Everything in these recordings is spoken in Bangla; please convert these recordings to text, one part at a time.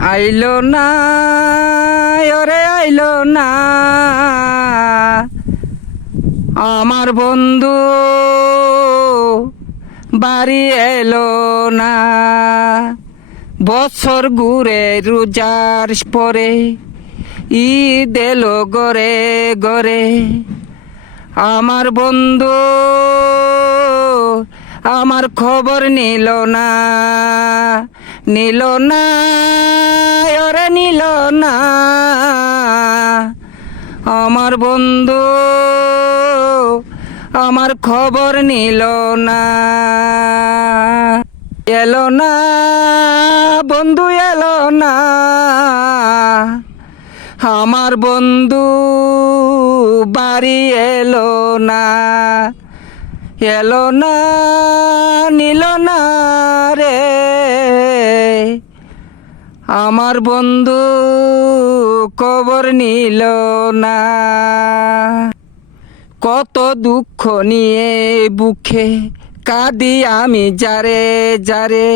আইলো না, ওরে আইলো না আমার বন্ধু, বাড়ি এলো না। বছর ঘুরে রোজার পরে ঈদ এলো গরে গরে। আমার বন্ধু আমার খবর নিল না, নিল না, ওরে নিল না আমার বন্ধু, আমার খবর নিল না। এলো না বন্ধু, এলো না আমার বন্ধু, বাড়ি এলো না। এলো না, নিল না রে আমার বন্ধু, খবর নিল না। কত দুঃখ নিয়ে বুকে কাঁদি আমি যারে যারে।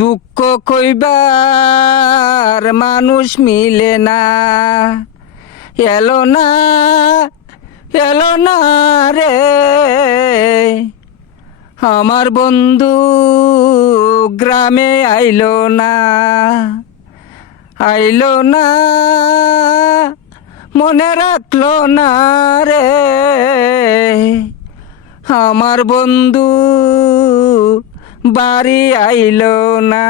দুঃখ কইবার মানুষ মিলে না। এলো না, এলো না রে আমার বন্ধু, গ্রামে আইলো না, আইলো না, মনে রাখলো না রে আমার বন্ধু, বাড়ি আইলো না।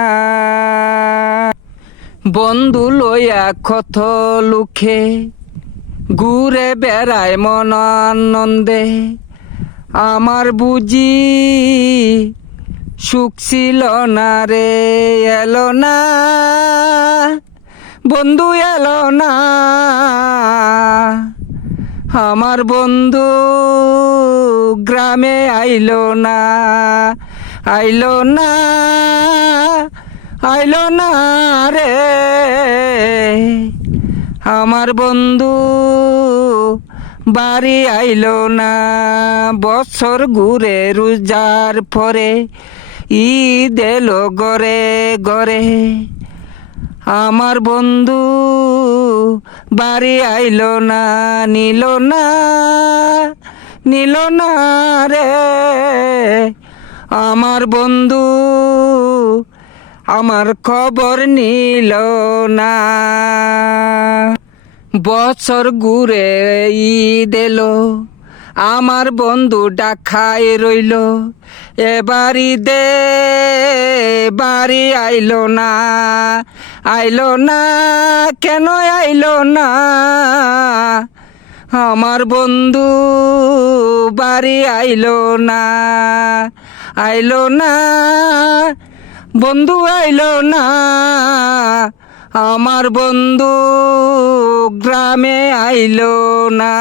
বন্ধু লইয়া কত লুখে ঘুরে বেড়ায় মন আনন্দে। আমার বুঝি সুখ ছিল না রে। এলো না বন্ধু, এলো না আমার বন্ধু, গ্রামে আইলো না, আইলো না, আইলো না রে আমার বন্ধু, বাড়ি আইলো না। বছর ঘুরে রোজার পরে ঈদ এলো গরে গরে। আমার বন্ধু বাড়ি আইলো না, নিল না, নিল না রে আমার বন্ধু, আমার খবর নিল না। বছর ঘুরে ঈদ এলো, আমার বন্ধু ডাকায় রইল। এবার ঈদে বাড়ি আইলো না, আইলো না, কেন আইলো না আমার বন্ধু, বাড়ি আইলো না, আইলো না বন্ধু, আইলো না আমার বন্ধু, গ্রামে আইলো না।